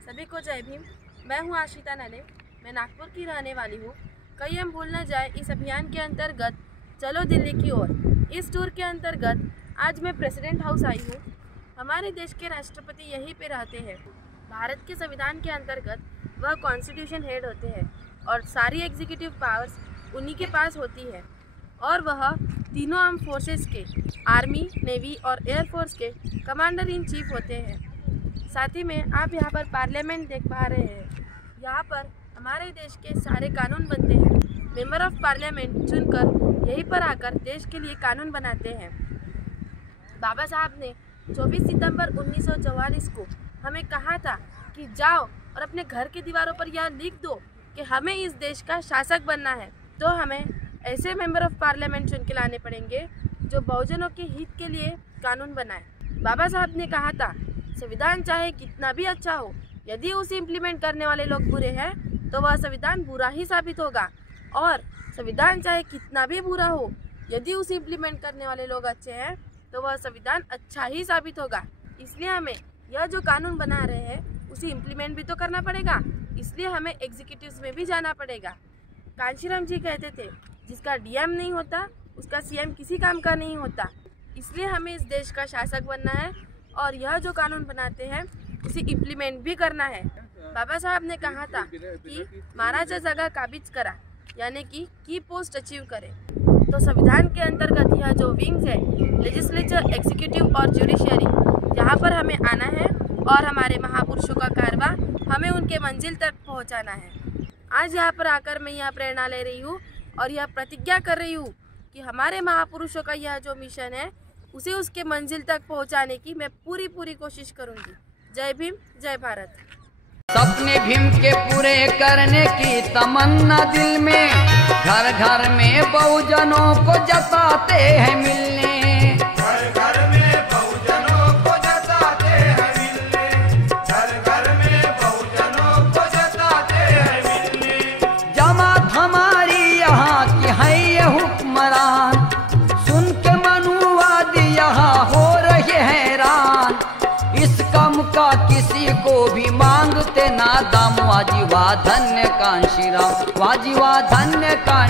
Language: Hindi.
सभी को जय भीम। मैं हूं आशिता नले, मैं नागपुर की रहने वाली हूं। कहीं हम भूल न जाए इस अभियान के अंतर्गत चलो दिल्ली की ओर। इस टूर के अंतर्गत आज मैं प्रेसिडेंट हाउस आई हूं। हमारे देश के राष्ट्रपति यहीं पे रहते हैं। भारत के संविधान के अंतर्गत वह कॉन्स्टिट्यूशन हेड होते हैं और सारी एग्जीक्यूटिव पावर्स उन्हीं के पास होती है और वह तीनों आर्म फोर्सेस के आर्मी, नेवी और एयरफोर्स के कमांडर इन चीफ होते हैं। साथ ही में आप यहाँ पर पार्लियामेंट देख पा रहे हैं। यहाँ पर हमारे देश के सारे कानून बनते हैं। मेंबर ऑफ पार्लियामेंट चुनकर यहीं पर आकर देश के लिए कानून बनाते हैं। बाबा साहब ने 24 सितंबर 1944 को हमें कहा था कि जाओ और अपने घर की दीवारों पर यह लिख दो कि हमें इस देश का शासक बनना है। तो हमें ऐसे मेंबर ऑफ पार्लियामेंट चुन के लाने पड़ेंगे जो बहुजनों के हित के लिए कानून बनाए। बाबा साहब ने कहा था संविधान चाहे कितना भी अच्छा हो, यदि उसे इम्प्लीमेंट करने वाले लोग बुरे हैं तो वह संविधान बुरा ही साबित होगा, और संविधान चाहे कितना भी बुरा हो, यदि उसे इम्प्लीमेंट करने वाले लोग अच्छे हैं तो वह संविधान अच्छा ही साबित होगा। इसलिए हमें यह जो कानून बना रहे हैं उसे इम्प्लीमेंट भी तो करना पड़ेगा। इसलिए हमें एग्जीक्यूटिव्स में भी जाना पड़ेगा। कांशीराम जी कहते थे जिसका डीएम नहीं होता उसका सीएम किसी काम का नहीं होता। इसलिए हमें इस देश का शासक बनना है और यह जो कानून बनाते हैं उसे इम्प्लीमेंट भी करना है। बाबा साहब ने कहा था कि महाराजा जगह काबिज करा, यानी कि की पोस्ट अचीव करे। तो संविधान के अंतर्गत यह जो विंग्स है, लेजिस्लेचर, एग्जीक्यूटिव और जुडिशियरी, यहाँ पर हमें आना है और हमारे महापुरुषों का कारवा हमें उनके मंजिल तक पहुँचाना है। आज यहाँ पर आकर मैं यह प्रेरणा ले रही हूँ और यह प्रतिज्ञा कर रही हूँ कि हमारे महापुरुषों का यह जो मिशन है उसे उसके मंजिल तक पहुंचाने की मैं पूरी कोशिश करूंगी। जय भीम, जय भारत। सपने भीम के पूरे करने की तमन्ना दिल में, घर घर में बहुजनों को जताते हैं मिलने। घर घर में बहुजनों को जताते हैं मिलने, घर घर में बहुजनों को जताते हैं मिलने। जमात हमारी यहाँ की है ये हुक्मरान, सुन के मनुवादी यहाँ हो रहे हैरान। इस कम का किसी को भी मांगते ना दाम, वाजीवा धन्य कांशीराम, वाजीवा धन्य कांशीराम।